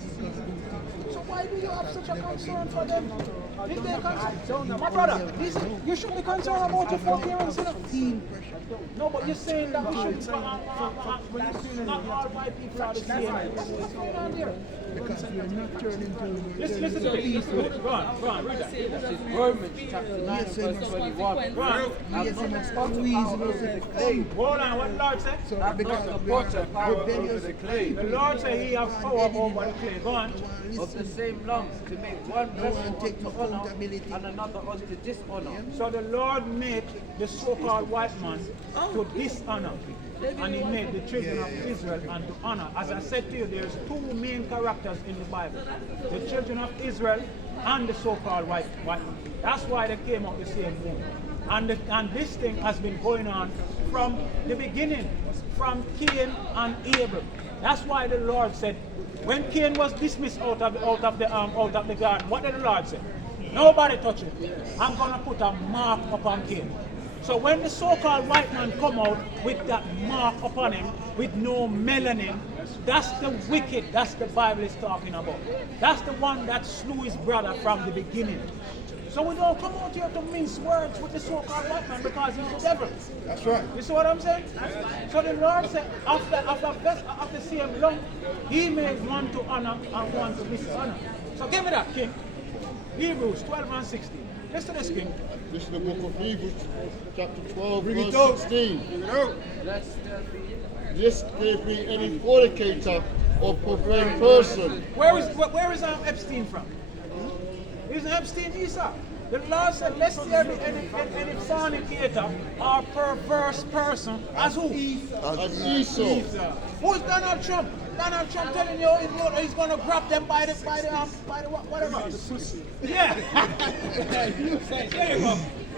So why do you have such a concern for them? If they're concerned, my brother, you should be concerned about your four parents. No, but you're saying that we should not all white people are the same. What's going on there? Because we are not turning to Listen to this. Go on, read that. This is Romans chapter 9 verse 21. Go on. yes, we must always Hold on, what the Lord said? so Have because not the we are potter power over rebellious the clay, The Lord said he has power over the clay. Go on. of the same lumps to make one vessel take unto honor accountability. and another unto dishonor. So the Lord made the so-called white man to dishonor, and he made the children of Israel unto honor. As I said to you, there's two main characters in the Bible: the children of Israel and the so-called white man. That's why they came out the same womb. And this thing has been going on from the beginning, from Cain and Abel. That's why the Lord said, when Cain was dismissed out of the garden, what did the Lord say? Nobody touch it. I'm gonna put a mark upon Cain. So when the so-called white man come out with that mark upon him, with no melanin, that's the wicked, that's the Bible is talking about. That's the one that slew his brother from the beginning. So we don't come out here to mince words with the so-called white man because he's the devil. That's right. You see what I'm saying? So the Lord said, of the same lump, he made one to honor and one to dishonor. So give me that, King. Hebrews 12 and 16. Listen to this, King. This is the book of Hebrews, chapter 12, Bring it verse out. 16. Lest there be Lest there be any fornicator or profane person. Where is Epstein from? Isn't Epstein Esau? The Lord said, lest there be any fornicator or perverse person as who? As Esau. Who is Donald Trump? Donald Trump telling you he's going to grab them by the whatever. Yeah.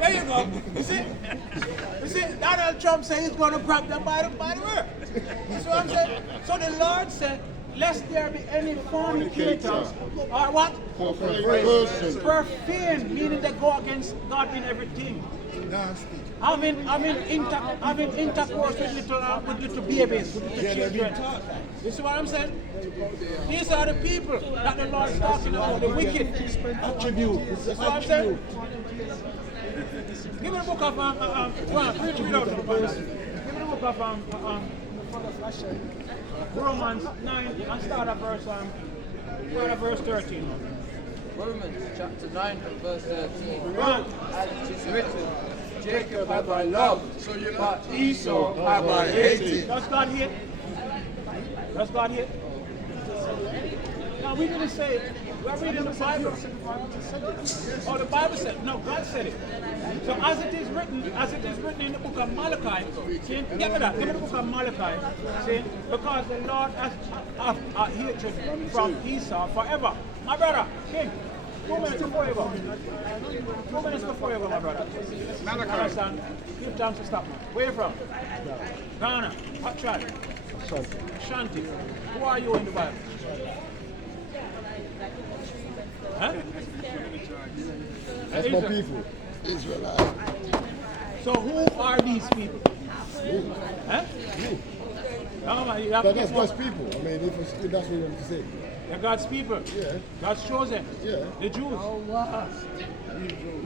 There you go. You see, Donald Trump said he's going to grab them by the rear. You see what I'm saying? So the Lord said, lest there be any fornicators or what? Profane person. Profane, meaning they go against God in everything. Nasty. Having intercourse with little babies, with little children. You see what I'm saying? These are the people that the Lord is talking about, the wicked. Attribute. You see what I'm saying? Give me the book of read out the verse. Give me the book of Romans 9 and start at verse 13. Romans chapter 9 and verse 13. Right. As it is written, Jacob have I loved, but Esau have I hated. Does God hate? Does God hate? Now we didn't say it. We're reading the Bible. Oh, the Bible said. No, God said it. So as it is written in the book of Malachi, see, give me that. Give me the book of Malachi. See, because the Lord has a hatred from Esau forever. My brother, King, 2 minutes before you go. 2 minutes before you go, my brother. Malachi. Understand? Give chance to stop. Where you from? Ghana. What tribe? Ashanti. Who are you in the Bible? Huh? That's my people. Israelite. So who are these people? Huh? No, man, you have to That's get God's more. people. I mean, if that's what you want to say. They're God's people. Yeah. God's chosen. Yeah. The Jews.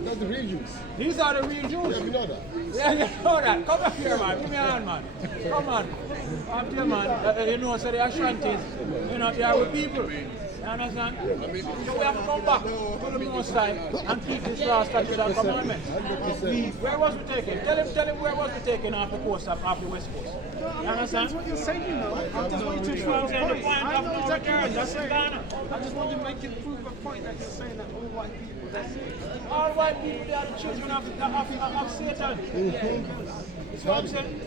That's the real Jews. These are the real Jews. Yeah, we know that. Yeah, you know that. Come up here, man. Give me a hand, man. Come on. Up here, man. You know, so the Ashantis, you know, they are with people. You understand? So we have to come back to the Most High and keep this law, statutes, and commandments. Where was we taken? Tell him where was we taken off the coast, off the west coast. You understand? That's what you're saying, you know. I just want you to prove the point. I know exactly what you're saying. I just want to make it prove the point that you're saying that all white people, that's it. All white people, they are the children of Satan. That's what I'm saying.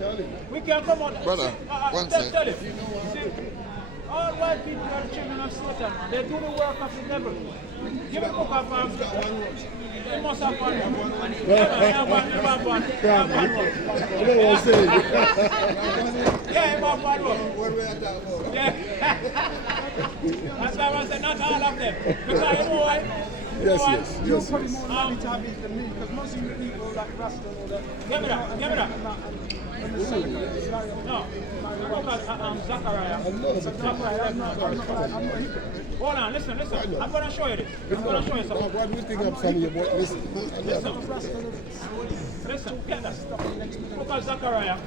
We can come on. Brother, one second. Tell him. See, all white people are the children of Satan. They do the work of the devil. Give me a book of they must have one. Yeah, one. I know what I'm saying. Yeah, have one. Yeah. That's why I said not all of them. Because you know why? Yes. You're probably more likely to have it than me, because most of you people like Rasta and all that. Give me that. No. Look at Zachariah. I'm not hypocrite. Hold on, listen. I'm going to show you this. I'm going to show you something. Why do you think I'm telling you what? Listen. Listen, get that. Look at Zachariah.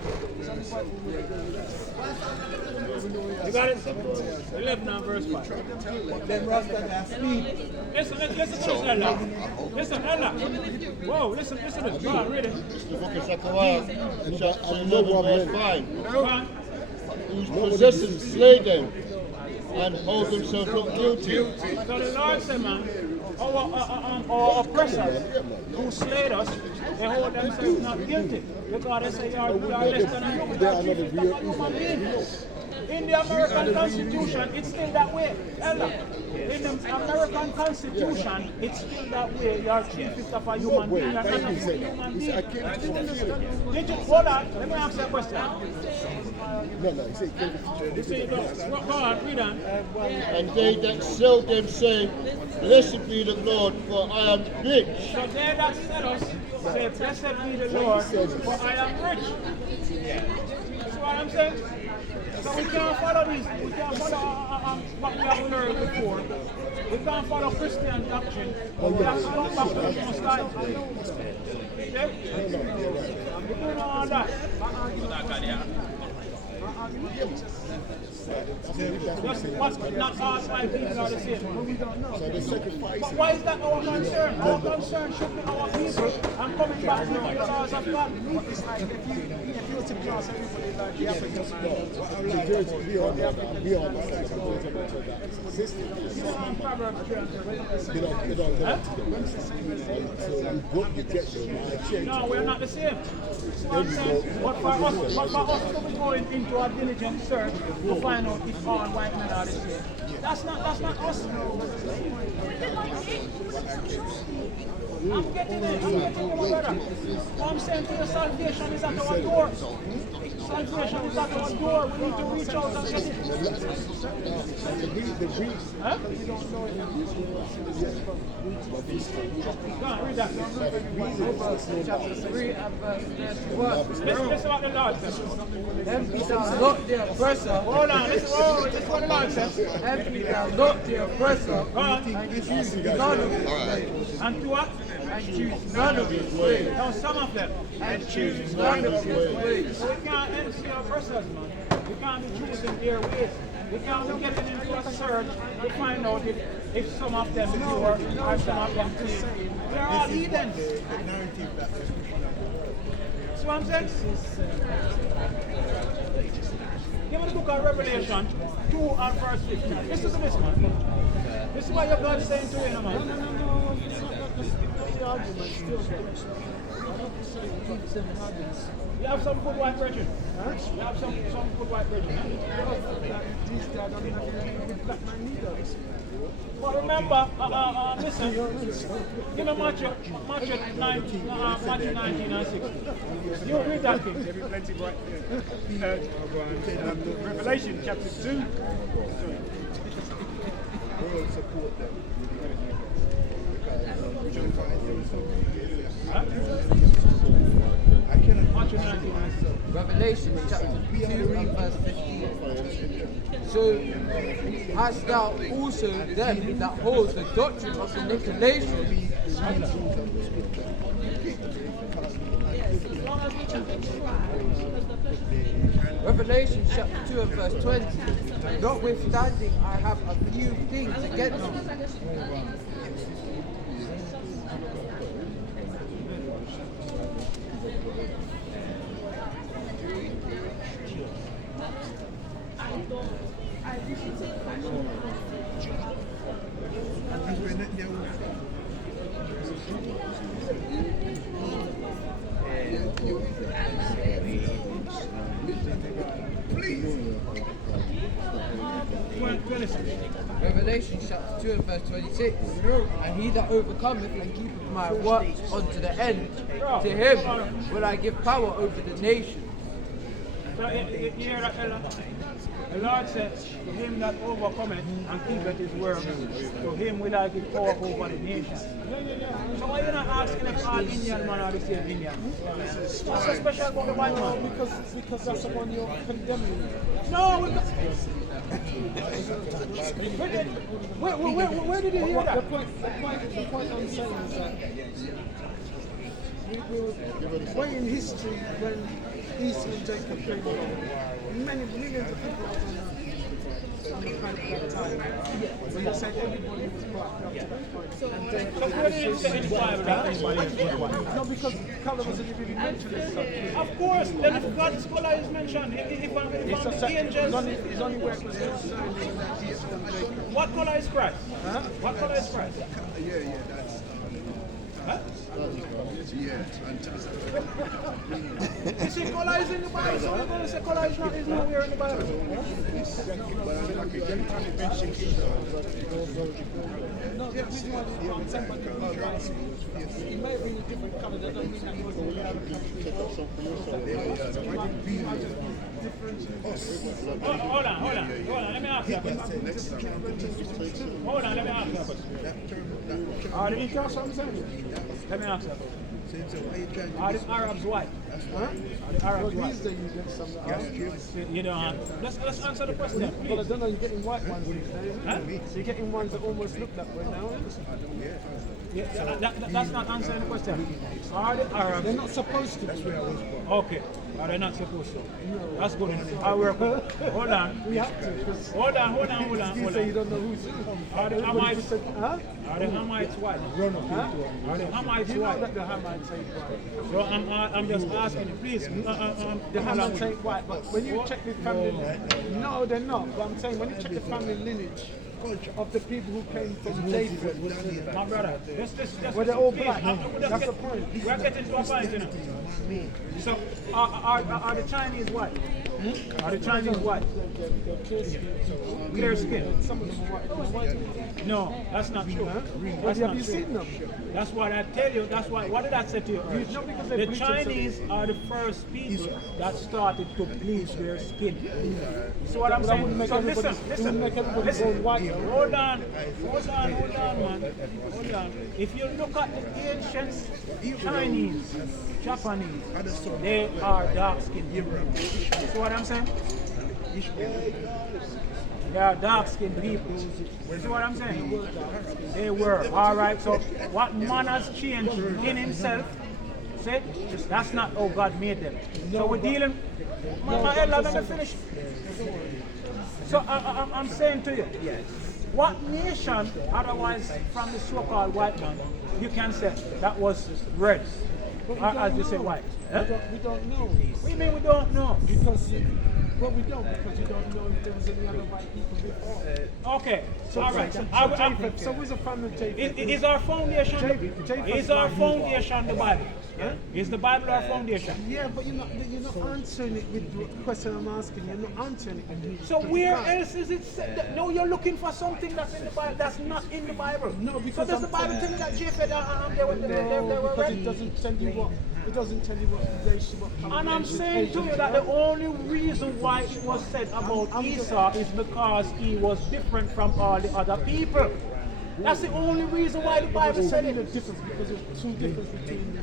You got it? 11 and verse 5. Then Rasta has speed. Listen to this, Ella. Listen, Ella. Whoa, listen to this. Go on, read it. The book of Zechariah, chapter 11, verse 5. Go on. Whose possessors slay them and hold themselves not guilty. So the Lord said, man, our oppressors who slayed us, they hold themselves not guilty. Because they say we are less than a human. They are not a real Israelites. In the American Constitution, it's still that way. Ella, in the American Constitution, it's still that way. You are chief of a human being. You are not a human being. Did you, hold on, let me ask you a question. No, he said, You see, go on, read on. and they that sell them say, Blessed be the Lord, for I am rich. So they that sell us say, blessed be the Lord, for I am rich. That's what I'm saying. So we can't follow these. We can't follow what we have learned before. We can't follow Christian doctrine. We have to come back to the Most High. We don't know all that. But not all white people are the same. But why is that our concern? Our concern should be our people and coming back to the laws of God. It's like if you were to class everybody like the Africans, No, we're not the same. So I'm saying, but for us to be going into a diligent search to find out if all white men are the same. That's not us. I'm getting it, my brother. What I'm saying to the salvation is at our door. Salvation is at our door. We need to reach out and get it. Huh? Go on, read that. Chapter 3 and verse 31. Listen what the Lord says. Them be thou not the oppressor. Hold on, listen what the Lord says. Them be thou not the oppressor. Go on. None of his ways. And to what? And choose none of his ways. No, some of them. And choose none of his ways. So we can't MC our oppressors, man. We can't be choosing their ways. We can't be getting into a search to find out if some of them pure or some of them clean. They're all heathens. The narrative that was pushing out the world. See what I'm saying? Give me the book of Revelation 2 and verse 15. Listen to this, man. This is what your God is saying to you, man. No, it's not that. That's the argument. Still, You have some good white brethren. Huh? You have some good white brethren. Huh? these guys don't have anything with black man leaders. But remember, listen, give me Matthew 19 and 16. You read that thing. There be plenty right there. Revelation chapter 2. World support them. Matthew 19 and 16. Revelation chapter 2 and verse 15. So hast thou also them that hold the doctrine of the Nicolaitans. Revelation chapter 2 and verse 20. Notwithstanding, I have a few things against you. Revelation chapter 2 and verse 26. And he that overcometh and keepeth my works unto the end, to him will I give power over the nation. So you hear that, fella? The Lord says, to him that overcometh and keepeth his word, to him will I give power over the nation. So why you not asking if all Indian man are the same Indian? What's so special about the white man? Because that's the one you're condemning. No, where did you hear The that? point I'm saying is that we were way in history when Esau and Jacob came along. Millions of people on the planet at that time. When you said everybody was black up to that point. And Jacob So where did you say in the Bible that anybody is white? no, because colour wasn't even mentioned as such. Of course, then if God's color is mentioned, if the angels, It's only where it was concerned in that Esau and Jacob. what color is Christ? Huh? What color is Christ? Yeah, that's. Huh? Yeah, fantastic. You see, color is in the Bible, so we're going to say color is nowhere in the Bible. But I mean, like, every time you mention Esau, No, the reason why I'm saying about the gospel, it may have been a different colour, that don't mean that it wasn't the other Hold on, let me ask you a question. Hold on, let me ask you a question. Did you catch what I'm saying? Let me ask you a question. Are the Arabs white? Huh? Are the Arabs white? These days you get some that are. You know, let's answer the question, Well, I please. don't know, you're getting white ones these days. Huh? So you're getting ones that almost look that way now. Yeah, so that's not answering the question. Are the Arabs? They're not supposed to be. Okay. Are they not supposed to? That's good enough. I work. Hold on. We have to, because Hold on. you say you don't know who's who. Are the Hamites? Huh? Are the Hamites white? Huh? Are the Hamites You know white? that the Hamites ain't white. So I'm just asking you, please. The Hamites ain't white, but when you check the family, no, they're not. But I'm saying when you check the family lineage of the people who came from Japheth, My brother, were they all please, black? I'm That's the point. We're getting to a point, you know. So are the Chinese white? Are the Chinese white? Clear skin. Some of them are white. No, that's not true. Have That's you not true. seen them? That's what I tell you. That's why. What did I say to you? earlier? No, because they The bleach Chinese are the first people that started to bleach their skin. You see what I'm That saying? wouldn't make So everybody, listen, it wouldn't make everybody listen. go white. Hold on, man. Hold on. If you look at the ancient Chinese, Japanese, they are dark skinned people. You see what I'm saying? They are dark skinned people. You see what I'm saying? They were. Alright, so what man has changed in himself See? That's not how God made them. So we're dealing. My elder, let me finish. So I'm saying to you, what nation, otherwise from the so-called white man, you can say that was red, or as you say white? We don't know. What do you mean we don't know? Because we don't, because you don't know if there was any other white people before. Okay, So, all right. so where's the family of Japheth? Is our foundation? Japheth Is our foundation the Bible? Is the Bible our foundation? Yeah, but you're not answering it with the question I'm asking. You're not answering it. with So the where fact. else is it said that? No, you're looking for something that's in the Bible that's not in the Bible. No, So because does the I'm Bible tell you that Japheth they were because red? it doesn't tell you what. It doesn't tell you what nation, what And I'm combination, saying to Asian you that the only reason why it was said about I'm Esau is because he was different from all the other people. That's the only reason why the Bible Bible said said it. the difference because there's two difference between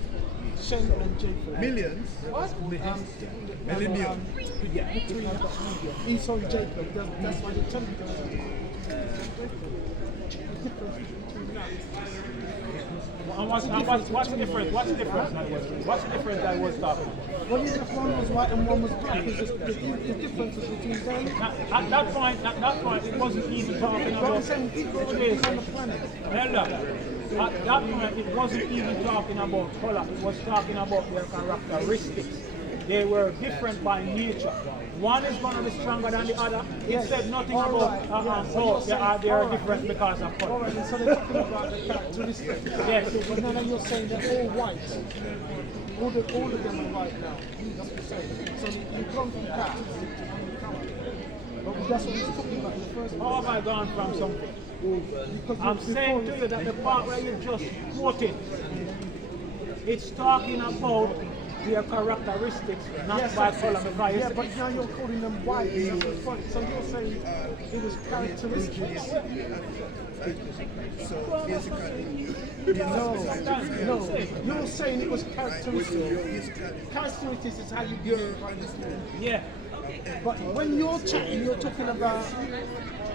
Shem and Japheth. Millions. Millennium. Between Esau and Jacob. That's why they tell you the difference between that. And what's the difference? What's the difference? What's the difference that I was talking about? Well, even if one was white and one was black, it's just the differences between them. At that point, it wasn't even talking But I'm about saying people race. on the planet. At that point, it wasn't even talking about color. It was talking about their characteristics. They were different by nature. One is going to be stronger than the other. It said nothing about how they are different because of color. Alright, so they're talking about the characteristics. Yes. But now you're saying they're all white. All of them are white now. That's what you're saying. So you come from characteristics to character. But that's what he's talking about in the first place. How have I gone from something? Because I'm saying to you that the part where you just quoted, it's talking about their characteristics, not by color. Because yeah, but now you're calling them white. That's the point. So you're saying it was characteristics. So basically, No, you're saying it was characteristics. Characteristics is how you get it. yeah. But when you're chatting, you're talking about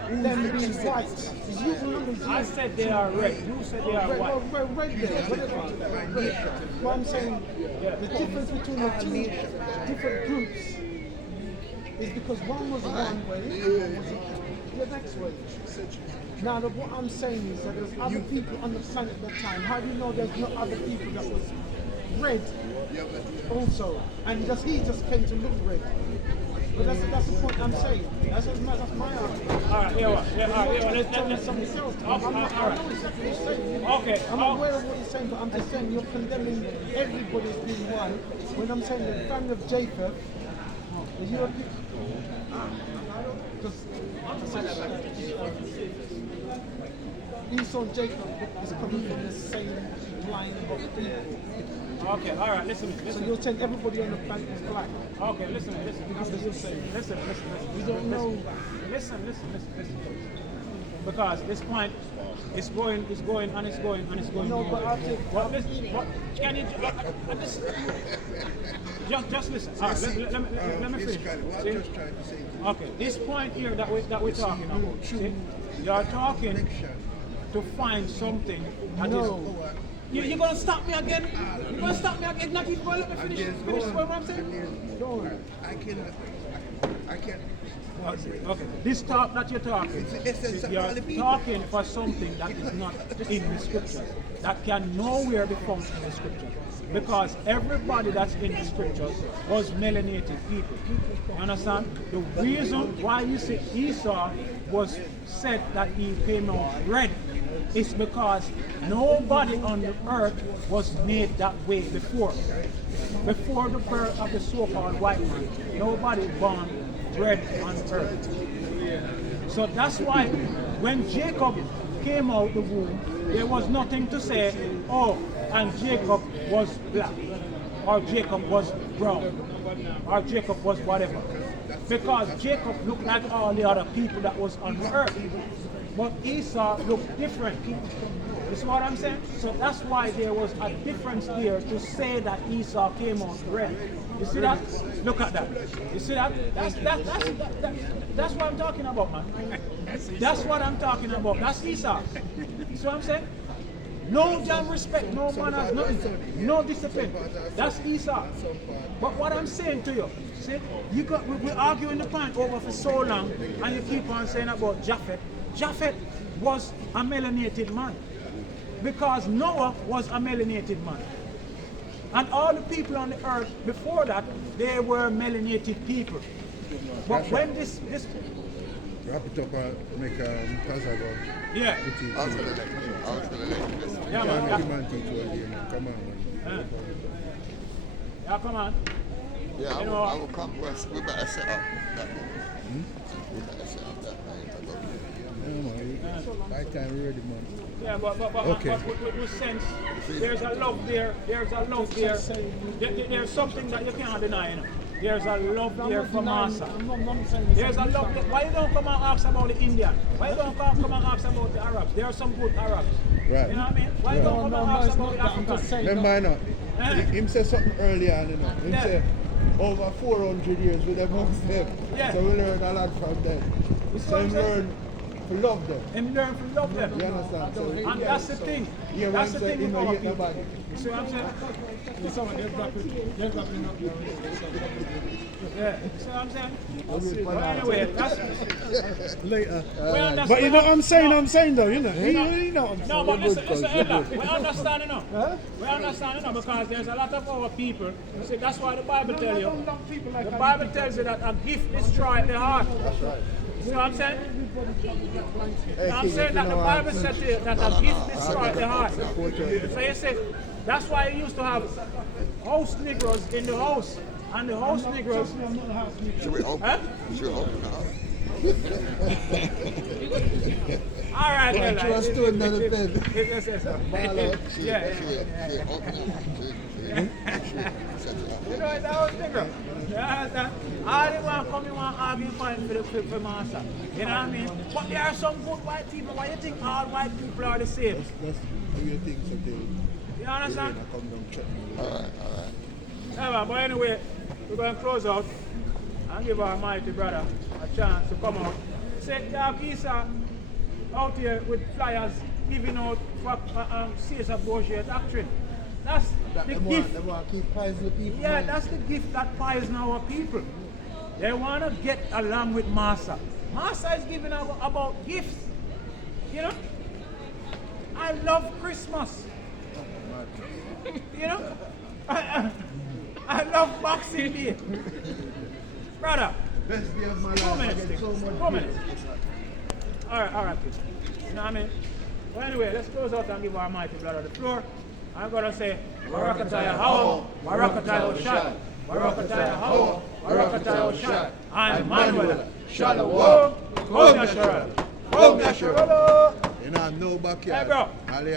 them being white. You remember I said they are red. You said they are white. Well, red there, whatever. But I'm saying the difference between the two different groups is because one was one way and one was the next way. Now, what I'm saying is that there's other people on the planet at that time. How do you know there's not other people that was red also? And he just came to look red. But that's the point I'm saying. That's my argument. All right, let's Something else. all right. Okay. I'm aware of what you're saying, but I'm just saying you're condemning everybody as being one. When I'm saying the family of Japheth, the European. Esau and Jacob is coming from the same line of people. Okay, all right, listen. So you're saying everybody on the planet is black. Okay, listen. That's what you're saying. Listen. We don't know. Listen. Because this point is going. No, but I think. What? Listen. What? Can you just listen? All right, let me finish. See? Okay, this point here that we're talking about. See? You're talking to find something that is. You're going to stop me again? You're going to stop me again? Not even going to let me finish what I'm saying? I can't. Okay. This talk that you're talking, you're talking for something that is not in the scriptures, that can nowhere be found in the scriptures. Because everybody that's in the scriptures was melanated people. You understand? The reason why you see Esau was said that he came out red is because nobody on the earth was made that way before. Before the birth of the so-called white man, nobody born red on earth. So that's why when Jacob came out the womb, there was nothing to say, oh, and Jacob was black, or Jacob was brown, or Jacob was whatever. Because Jacob looked like all the other people that was on earth. But Esau looked different. You see what I'm saying? So that's why there was a difference there to say that Esau came out red. You see that? Look at that. You see that? That's what I'm talking about, man. That's what I'm talking about. That's Esau. You see what I'm saying? No damn respect, no manners, nothing, no discipline. That's Esau. But what I'm saying to you, see, we're arguing the point over for so long, and you keep on saying about Japheth. Japheth was a melanated man, because Noah was a melanated man. And all the people on the earth before that, they were melanated people. But when this wrap it up and make a Passover. yeah. I was going to let this. Yeah, Can't make man. man teach all day, man. Come on, man. Yeah, come on. Yeah, You know, I will come west. We better set up that. We better set up that night. Yeah, man. Right time ready, man. Yeah, but Okay. with sense, there's a love there. There's a love there. There's something that you can't deny. You know? There's a love there for Massa. There's a love there. Why you don't come and ask about the Indian? Why you don't come and ask about the Arabs? There are some good Arabs. Right. You know what I mean? Why you don't come and ask about the Africans? Remember, you know, him said something earlier on, you know. Him Yeah. said, over 400 years with amongst them. Yeah. So we learn a lot from them. So we learn to love them. And learn to love them. You understand? So And that's the thing. yeah, That's the thing you with know, our hit people. nobody. You see what I'm saying? Yeah, you see what I'm saying? But anyway, that's Later. we understand. But you know what I'm saying though, you know. You know what I'm saying. No, but listen, Ella, we understand enough. We understand enough because there's a lot of our people. You see, that's why the Bible tells you. The Bible tells you that a gift destroys the heart. You know what I'm saying? I'm saying that the Bible says to you that a gift destroys the heart. So you see, that's why you used to have house Negroes in the house. And the house Negroes. Should we open? Huh? Should we open the house? All right, Ella. Trust to another thing. Yeah. You know, it's a house Negro. You understand? All they want to come in and argue for Master. You know what I mean? But there are some good white people. Why you think all white people are the same? That's the way things are doing. You understand? Come down, check me. All right. Yeah, man, but anyway, we're going to close out and give our mighty brother a chance to come out. Say, you have Issa out here with flyers giving out for Caesar Borgia doctrine. That's the gift. They want to keep piles of people. Yeah, that's the gift that piles in our people. They want to get along with Massa. Massa is giving out about gifts. You know? I love Christmas. You know? I love Boxing Day. Brother, Best day of my 2 life. minutes. I get so much 2 minutes. All right, please. You know what I mean? Well, anyway, let's close out and give our mighty brother the floor. I'm going to say, Barakataya Hao, Barakataya Oshad, Barakataya Hao, Barakataya Oshad. I'm Manuel. Shalom. Kom Yasharala. Kom Yasharala. You know, no backyard. Hey, bro. Hallelujah.